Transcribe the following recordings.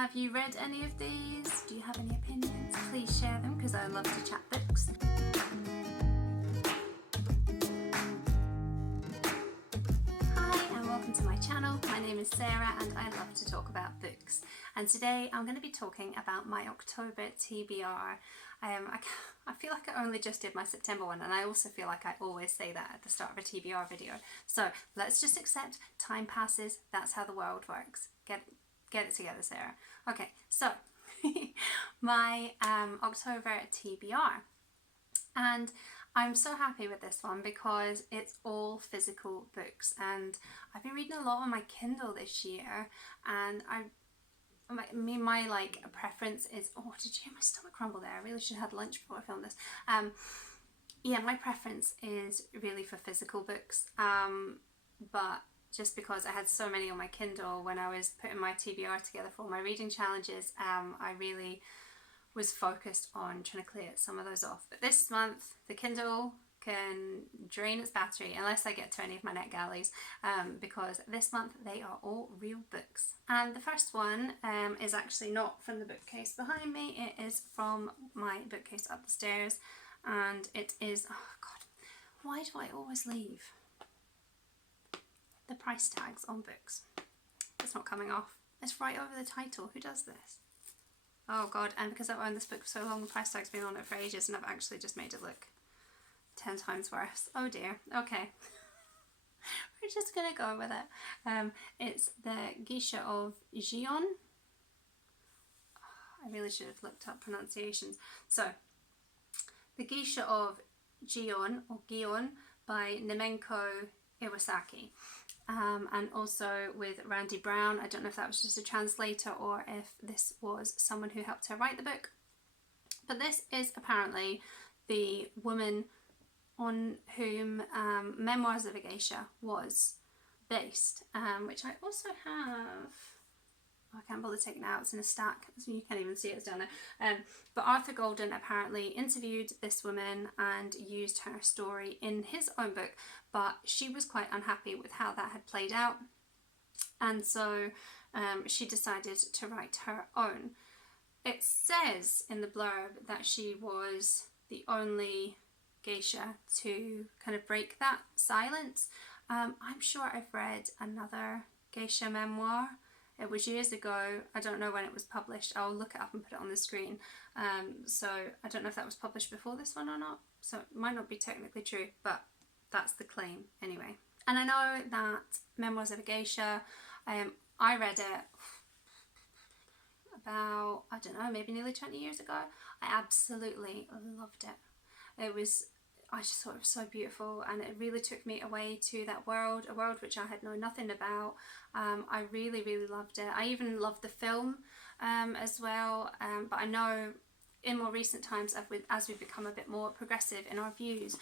Have you read any of these? Do you have any opinions? Please share them because I love to chat books. Hi and welcome to my channel. My name is Sarah and I love to talk about books. And today I'm going to be talking about my October TBR. I feel like I only just did my September one, and I also feel like I always say that at the start of a TBR video. So let's just accept time passes. That's how the world works. Get it together, Sarah. Okay, so my October TBR, and I'm so happy with this one because it's all physical books, and I've been reading a lot on my Kindle this year, and my like preference is, oh, did you hear my stomach rumble there? I really should have had lunch before I filmed this. Yeah, my preference is really for physical books, but just because I had so many on my Kindle when I was putting my TBR together for my reading challenges, I really was focused on trying to clear some of those off. But this month, the Kindle can drain its battery unless I get to any of my NetGalleys, because this month they are all real books. And the first one is actually not from the bookcase behind me, it is from my bookcase up the stairs, and it is, oh god, why do I always leave the price tags on books? It's not coming off. It's right over the title. Who does this? Oh god, and because I've owned this book for so long, the price tag's been on it for ages and I've actually just made it look 10 times worse. Oh dear. Okay. We're just gonna go with it. It's the Geisha of Gion. I really should have looked up pronunciations. So, the Geisha of Gion, or Gion, by Mineko Iwasaki. And also with Rande Brown. I don't know if that was just a translator or if this was someone who helped her write the book. But this is apparently the woman on whom Memoirs of a Geisha was based, which I also have. Oh, I can't bother taking it out, it's in a stack, so you can't even see it, it's down there. But Arthur Golden apparently interviewed this woman and used her story in his own book, but she was quite unhappy with how that had played out, and so she decided to write her own. It says in the blurb that she was the only geisha to kind of break that silence. I'm sure I've read another geisha memoir. It was years ago. I don't know when it was published. I'll look it up and put it on the screen. So I don't know if that was published before this one or not. So it might not be technically true, but that's the claim anyway. And I know that Memoirs of a Geisha, I read it about, I don't know, maybe nearly 20 years ago. I absolutely loved it. I just thought it was so beautiful, and it really took me away to that world, a world which I had known nothing about. I really, really loved it. I even loved the film as well, but I know in more recent times, as we've become a bit more progressive in our views,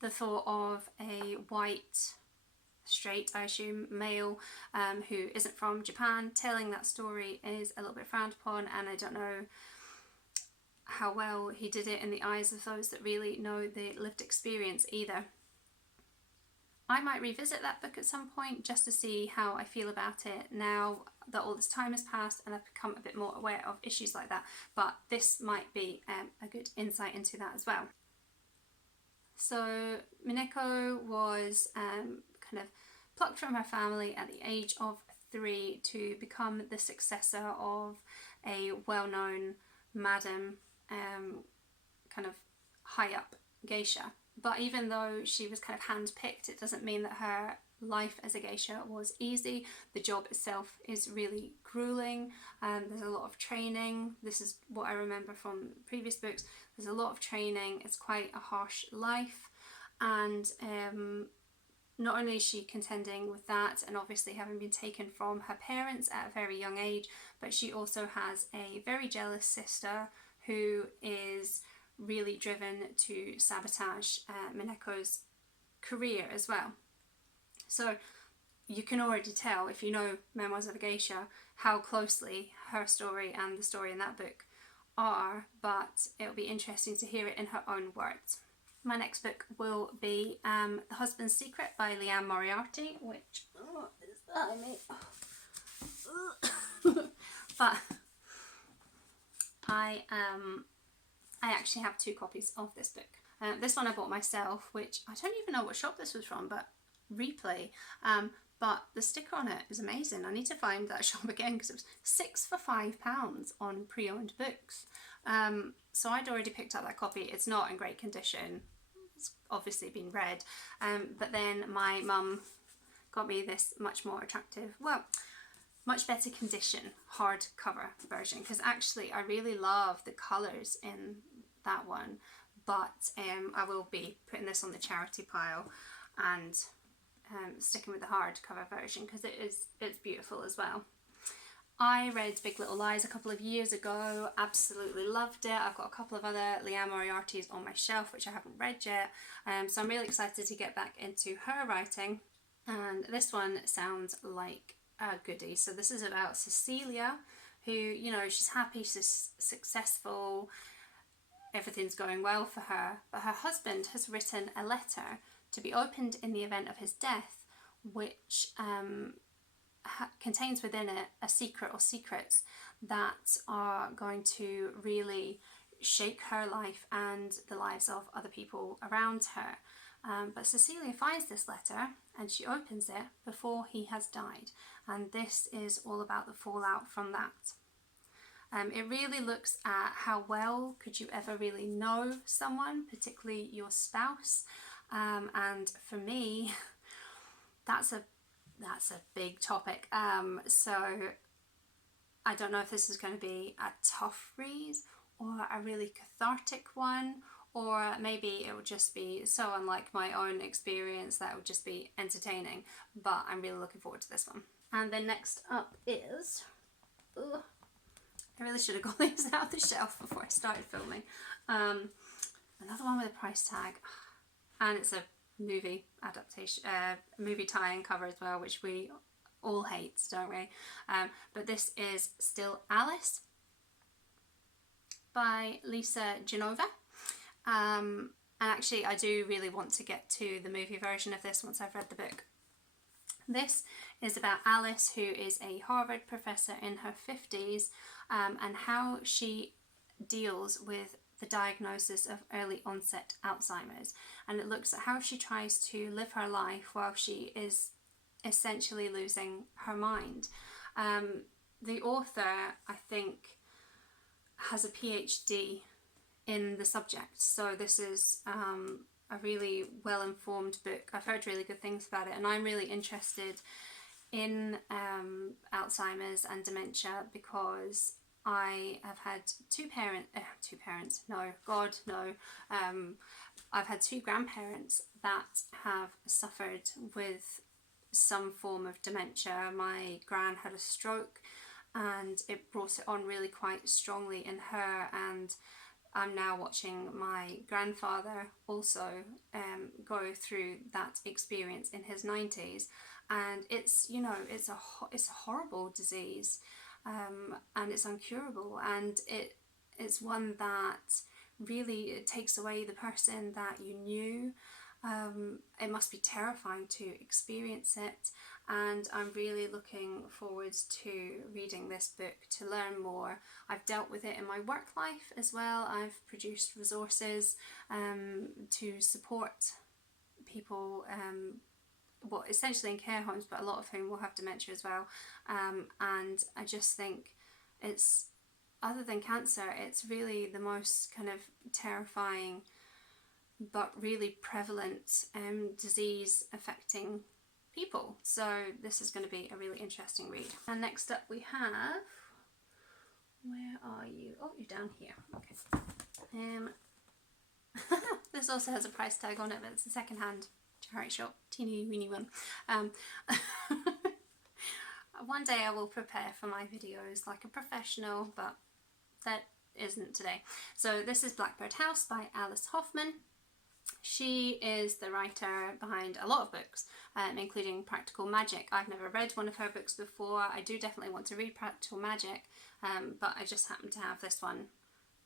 the thought of a white, straight, I assume, male who isn't from Japan telling that story is a little bit frowned upon, and I don't know how well he did it in the eyes of those that really know the lived experience either. I might revisit that book at some point just to see how I feel about it now that all this time has passed and I've become a bit more aware of issues like that, but this might be a good insight into that as well. So Mineko was kind of plucked from her family at the age of 3 to become the successor of a well-known madam, kind of high up geisha. But even though she was kind of hand-picked, it doesn't mean that her life as a geisha was easy. The job itself is really grueling, there's a lot of training. This is what I remember from previous books. There's a lot of training, it's quite a harsh life, and not only is she contending with that and obviously having been taken from her parents at a very young age, but she also has a very jealous sister who is really driven to sabotage Mineko's career as well. So you can already tell, if you know Memoirs of a Geisha, how closely her story and the story in that book are, but it'll be interesting to hear it in her own words. My next book will be The Husband's Secret by Liane Moriarty, which is behind me. But I actually have 2 copies of this book. This one I bought myself, which I don't even know what shop this was from, but Replay. But the sticker on it is amazing. I need to find that shop again because it was 6 for £5 on pre-owned books. So I'd already picked up that copy. It's not in great condition. It's obviously been read. But then my mum got me this much more attractive, well, much better condition hardcover version, because actually I really love the colours in that one, but I will be putting this on the charity pile and sticking with the hardcover version because it's beautiful as well. I read Big Little Lies a couple of years ago, absolutely loved it. I've got a couple of other Liane Moriarty's on my shelf which I haven't read yet, so I'm really excited to get back into her writing, and this one sounds like a goodie. So this is about Cecilia, who, you know, she's happy, she's successful, everything's going well for her, but her husband has written a letter to be opened in the event of his death, which contains within it a secret or secrets that are going to really shake her life and the lives of other people around her. But Cecilia finds this letter and she opens it before he has died, and this is all about the fallout from that. It really looks at how well could you ever really know someone, particularly your spouse, and for me that's a big topic. So I don't know if this is going to be a tough read or a really cathartic one, or maybe it would just be so unlike my own experience that it would just be entertaining, but I'm really looking forward to this one. And then next up is, I really should have got these out of the shelf before I started filming, another one with a price tag, and it's a movie adaptation, movie tie-in cover as well, which we all hate, don't we? But this is Still Alice by Lisa Genova. And actually I do really want to get to the movie version of this once I've read the book. This is about Alice, who is a Harvard professor in her 50s, and how she deals with the diagnosis of early onset Alzheimer's, and it looks at how she tries to live her life while she is essentially losing her mind. The author, I think, has a PhD in the subject, so this is a really well-informed book. I've heard really good things about it, and I'm really interested in Alzheimer's and dementia because I have had I've had 2 grandparents that have suffered with some form of dementia. My gran had a stroke and it brought it on really quite strongly in her, and I'm now watching my grandfather also go through that experience in his 90s, and it's, you know, it's a horrible disease, and it's incurable, and it's one that really, it takes away the person that you knew. It must be terrifying to experience it, and I'm really looking forward to reading this book to learn more. I've dealt with it in my work life as well. I've produced resources to support people, well, essentially in care homes, but a lot of whom will have dementia as well, and I just think it's, other than cancer, it's really the most kind of terrifying but really prevalent disease affecting people. So this is going to be a really interesting read. And next up we have, where are you? Oh, you're down here. Okay. This also has a price tag on it, but it's a second-hand charity shop, teeny weeny one. One day I will prepare for my videos like a professional, but that isn't today. So this is Blackbird House by Alice Hoffman. She is the writer behind a lot of books, including Practical Magic. I've never read one of her books before. I do definitely want to read Practical Magic, but I just happen to have this one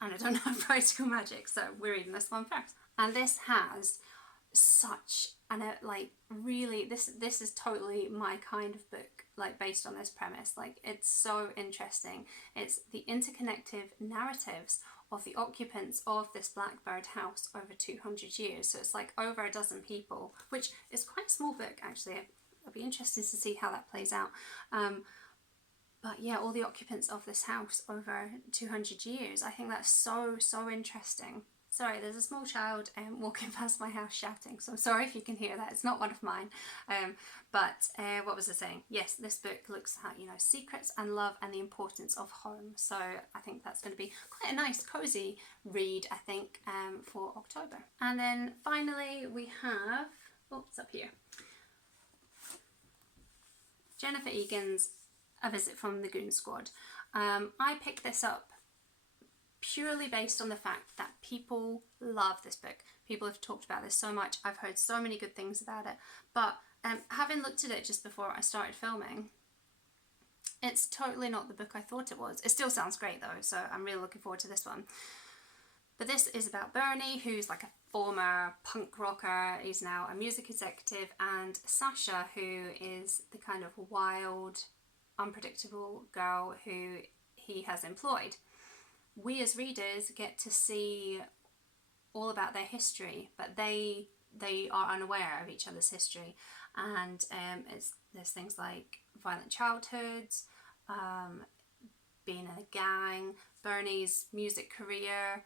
and I don't have Practical Magic, so we're reading this one first. And this has such and like really this is totally my kind of book, like based on this premise. Like it's so interesting. It's the interconnected narratives of the occupants of this Blackbird house over 200 years. So it's like over a dozen people, which is quite a small book actually. I'll be interested to see how that plays out. But yeah, all the occupants of this house over 200 years. I think that's so interesting. Sorry, there's a small child walking past my house shouting, so I'm sorry if you can hear that. It's not one of mine. But what was I saying? Yes, this book looks at, you know, secrets and love and the importance of home. So I think that's going to be quite a nice, cosy read, I think, for October. And then finally we have, oh, it's up here, Jennifer Egan's A Visit from the Goon Squad. I picked this up purely based on the fact that people love this book. People have talked about this so much. I've heard so many good things about it. But having looked at it just before I started filming, it's totally not the book I thought it was. It still sounds great though, so I'm really looking forward to this one. But this is about Bernie, who's like a former punk rocker. He's now a music executive, and Sasha, who is the kind of wild, unpredictable girl who he has employed. We as readers get to see all about their history, but they are unaware of each other's history. And there's things like violent childhoods, being in a gang, Bernie's music career,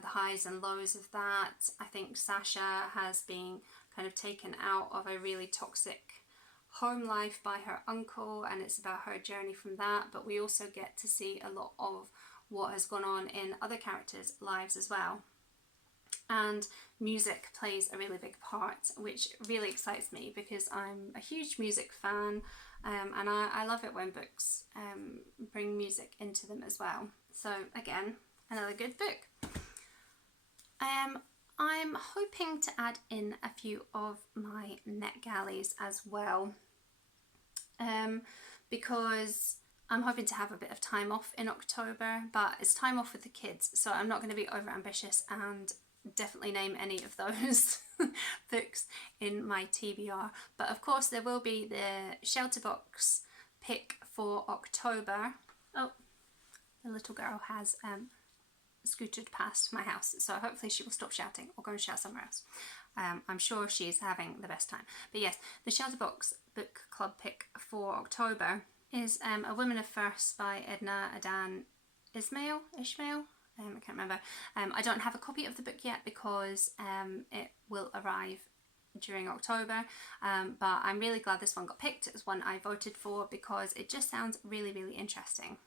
the highs and lows of that. I think Sasha has been kind of taken out of a really toxic home life by her uncle, and it's about her journey from that. But we also get to see a lot of what has gone on in other characters' lives as well. And music plays a really big part, which really excites me because I'm a huge music fan, and I love it when books bring music into them as well. So again, another good book. I'm hoping to add in a few of my NetGalleys as well, because I'm hoping to have a bit of time off in October, but it's time off with the kids, so I'm not going to be over ambitious and definitely name any of those books in my TBR. But of course there will be the shelter box pick for October. Oh, the little girl has scooted past my house, so hopefully she will stop shouting or go and shout somewhere else. I'm sure she's having the best time. But yes, the shelter box book club pick for October is A Woman of First by Edna Adan Ishmael. I can't remember. I don't have a copy of the book yet because it will arrive during October, but I'm really glad this one got picked. It's one I voted for because it just sounds really interesting.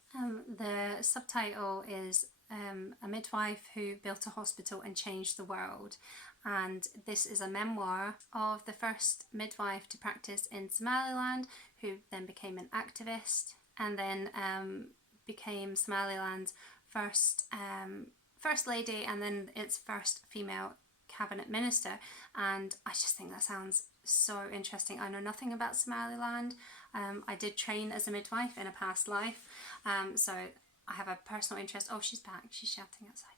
The subtitle is A Midwife Who Built a Hospital and Changed the World, and this is a memoir of the first midwife to practice in Somaliland, who then became an activist and then became Somaliland's first lady, and then its first female cabinet minister. And I just think that sounds so interesting. I know nothing about Somaliland. I did train as a midwife in a past life, so I have a personal interest. Oh, she's back. She's shouting outside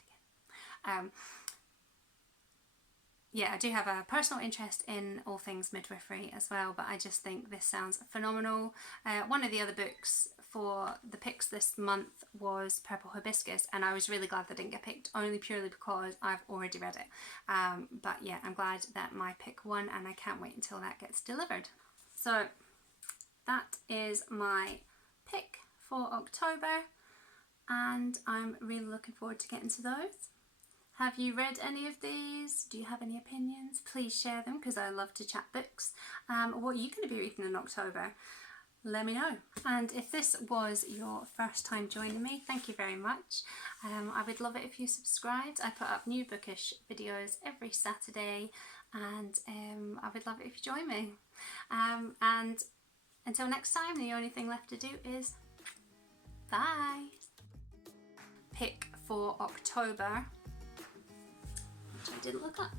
again. Yeah, I do have a personal interest in all things midwifery as well, but I just think this sounds phenomenal. One of the other books for the picks this month was Purple Hibiscus, and I was really glad that didn't get picked, only purely because I've already read it. But yeah, I'm glad that my pick won, and I can't wait until that gets delivered. So that is my pick for October, and I'm really looking forward to getting to those. Have you read any of these? Do you have any opinions? Please share them, because I love to chat books. What are you going to be reading in October? Let me know. And if this was your first time joining me, thank you very much. I would love it if you subscribed. I put up new bookish videos every Saturday, and I would love it if you join me. And until next time, the only thing left to do is bye. Pick for October, which I didn't look up.